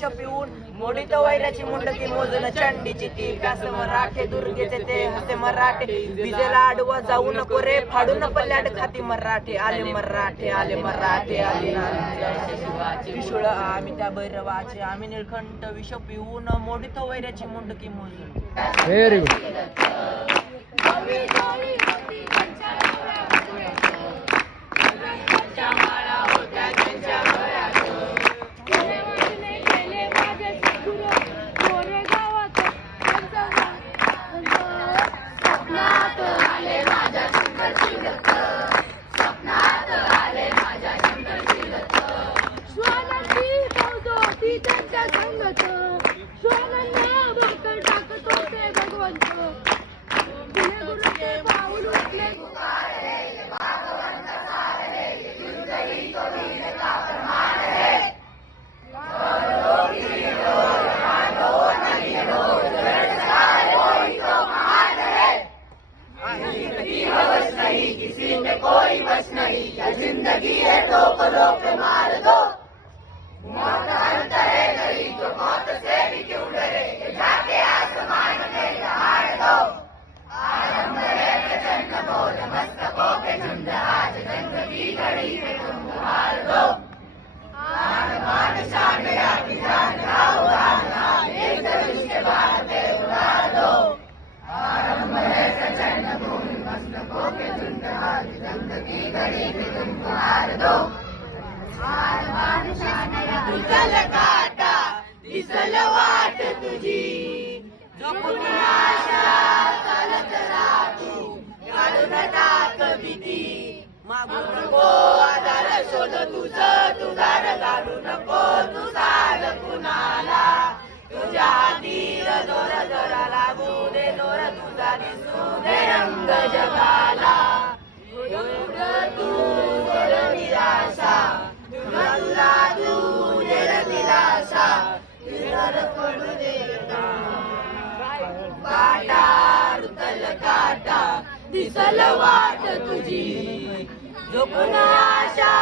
विष पिऊन मोडीत वैराची मुंडकी मोजून चंडीची ती व्यास मराठे दुर्गेचे ते हसे मराठे विजेला आडवा जाऊ नको रे फाडून पल्ल्याड खाती मराठे आले मराठे आले मराठे आले विशुळ आम्ही त्या भैरवाचे आम्ही निळखंड विष पिऊन मोडीत वैराची मुंडकी मोजून. Very good. कोई बस नहीं, ये जिंदगी है ठोक रोक मार दो। मौत अंत है नहीं तो मौत से भी क्यों डरे, ये जाके आसमान में दहाड़ दो। आरंभ है प्रचंड बोल मस्तकों पे झुंड, आज जंग की घड़ी में तुम हार दो। आन बान शान या की जान गाओ गाना, एक धनुष के बाण पे उड़ा दो। आरंभ है प्रचंड बोल मस्तकों पे झुंड, आज जंग की घड़ी में तुम हार दो। आन बान शान या दिसल काटा दिसल वाट तुझी, जपून आशा चालत राहा तू, काढून टाक भीती। मागू नको आधार शोध तुझं, तुझार काढू नको तू साध कुणाला। तुझ्या हाती जोर जोरा लागू दे, जोर तुझा दिसू दे रंग जगाला। तू जोर निराशा, तुला तुला तू देर दिलासा, तुझ्यावर पडू दे काटा रुतल काटा दिसल वाट तुझी, झोपून आशा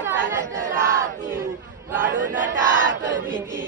चालत राहा तू, काढून टाक भीती।